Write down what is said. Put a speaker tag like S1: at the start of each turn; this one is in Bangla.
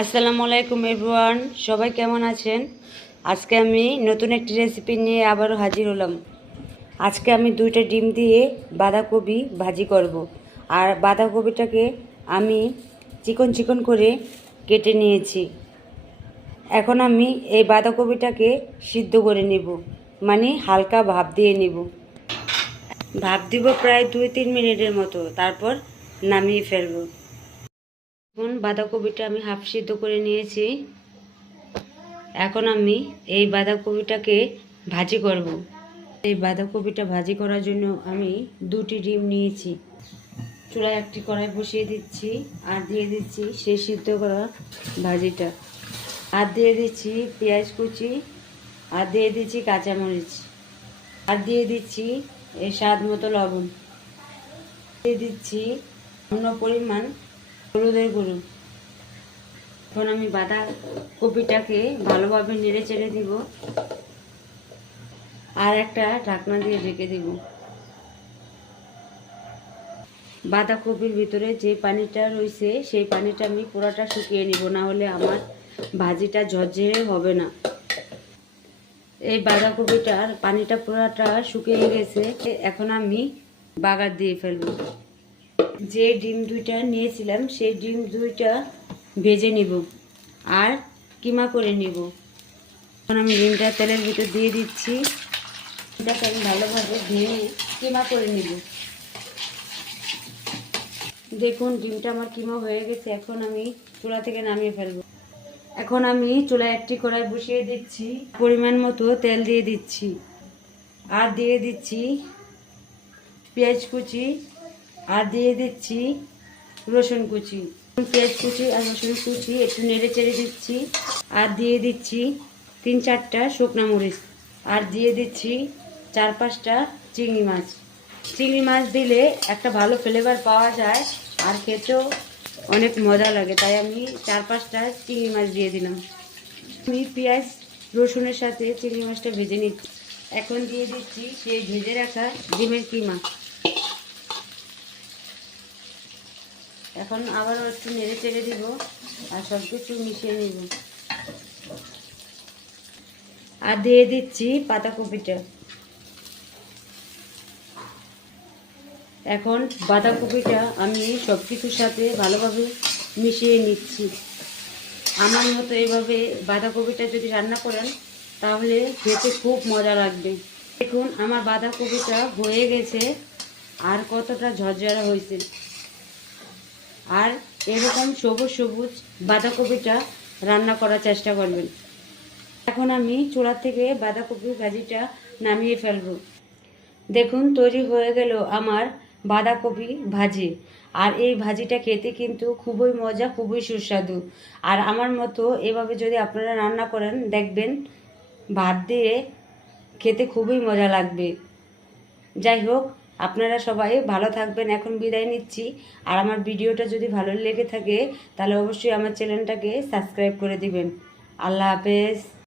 S1: আসসালামু আলাইকুম এভরিওয়ান, সবাই কেমন আছেন? আজকে আমি নতুন একটি রেসিপি নিয়ে আবারও হাজির হলাম। আজকে আমি দুইটা ডিম দিয়ে বাঁধাকপি ভাজি করব। আর বাঁধাকপিটাকে আমি চিকন চিকন করে কেটে নিয়েছি। এখন আমি এই বাঁধাকপিটাকে সিদ্ধ করে নেব মানে হালকা ভাপ দিয়ে নেব। ভাপ দিব প্রায় দুই তিন মিনিটের মতো, তারপর নামিয়ে ফেলব। এখন বাঁধাকপিটা আমি হাফ সিদ্ধ করে নিয়েছি। এখন আমি এই বাঁধাকপিটাকে ভাজি করব। এই বাঁধাকপিটা ভাজি করার জন্য আমি দুটি ডিম নিয়েছি। চুলায় একটি কড়াই বসিয়ে দিচ্ছি আর দিয়ে দিচ্ছি সেই সিদ্ধ করা ভাজিটা। আর দিয়ে দিচ্ছি পেঁয়াজ কুচি, আর দিয়ে দিচ্ছি কাঁচামরিচ, আর দিয়ে দিচ্ছি এই স্বাদ মতো লবণ। দিয়ে দিচ্ছি অন্য পরিমাণ হলুদের গুঁড়ো। এখন আমি বাঁধা কপিটাকে ভালোভাবে নেড়ে চেড়ে দিব। আর একটা ঢাকনা দিয়ে ঢেকে দিব। বাঁধাকপির ভিতরে যে পানিটা রয়েছে, সেই পানিটা আমি পুরোটা শুকিয়ে নিব, না হলে আমার ভাজিটা ঝরঝরে হবে না। এই বাঁধাকপিটার পানিটা পুরোটা শুকিয়ে গেছে। এখন আমি বাগার দিয়ে ফেলব। যে ডিম দুইটা নিয়েছিলাম, সেই ডিম দুইটা ভেজে নিব আর কিমা করে নিব। এখন আমি ডিমটা তেলের ভিতর দিয়ে দিচ্ছি। এটাকে আমি ভালোভাবে ভেঙে কিমা করে নিব। দেখুন, ডিমটা আমার কিমা হয়ে গেছে। এখন আমি চুলা থেকে নামিয়ে ফেলব। এখন আমি চুলায় একটি কড়াই বসিয়ে দিচ্ছি। পরিমাণ মতো তেল দিয়ে দিচ্ছি। আর দিয়ে দিচ্ছি পেঁয়াজ কুচি আর দিয়ে দিচ্ছি রসুন কুচি, পেঁয়াজ কুচি আর রসুন কুচি একটু নেড়ে চেড়ে দিচ্ছি। আর দিয়ে দিচ্ছি তিন চারটা শুকনো মরিচ। আর দিয়ে দিচ্ছি চার পাঁচটা চিংড়ি মাছ। চিংড়ি মাছ দিলে একটা ভালো ফ্লেভার পাওয়া যায় আর খেতেও অনেক মজা লাগে। তাই আমি চার পাঁচটা চিংড়ি মাছ দিয়ে দিলাম। আমি পেঁয়াজ, রসুনের সাথে চিংড়ি মাছটা ভেজে নিচ্ছি। এখন দিয়ে দিচ্ছি সেই ভেজে রাখা ডিমের কিমা। এখন আবারও একটু নেড়ে চেড়ে দিব আর সব কিছু মিশিয়ে নিব। আর দিয়ে দিচ্ছি পাতাকপিটা এখন বাঁধাকপিটা আমি সব কিছুর সাথে ভালোভাবে মিশিয়ে নিচ্ছি। আমার মতো এভাবে বাঁধাকপিটা যদি রান্না করেন, তাহলে খেতে খুব মজা লাগবে। দেখুন, আমার বাঁধাকপিটা হয়ে গেছে আর কতটা ঝরঝরা হয়েছে। আর এরকম সবুজ সবুজ বাঁধাকপিটা রান্না করার চেষ্টা করবেন। এখন আমি চূড়া থেকে বাঁধাকপি ভাজিটা নামিয়ে ফেলব। দেখুন, তৈরি হয়ে গেল আমার বাঁধাকপি ভাজি। আর এই ভাজিটা খেতে কিন্তু খুবই মজা, খুবই সুস্বাদু। আর আমার মতো এভাবে যদি আপনারা রান্না করেন, দেখবেন ভাত দিয়ে খেতে খুবই মজা লাগবে। যাই হোক আপনারা সবাই ভালো থাকবেন। এখন বিদায় নিচ্ছি। আর আমার ভিডিওটা যদি ভালো লেগে থাকে, তাহলে অবশ্যই আমার চ্যানেলটাকে সাবস্ক্রাইব করে দিবেন। আল্লাহ হাফেজ।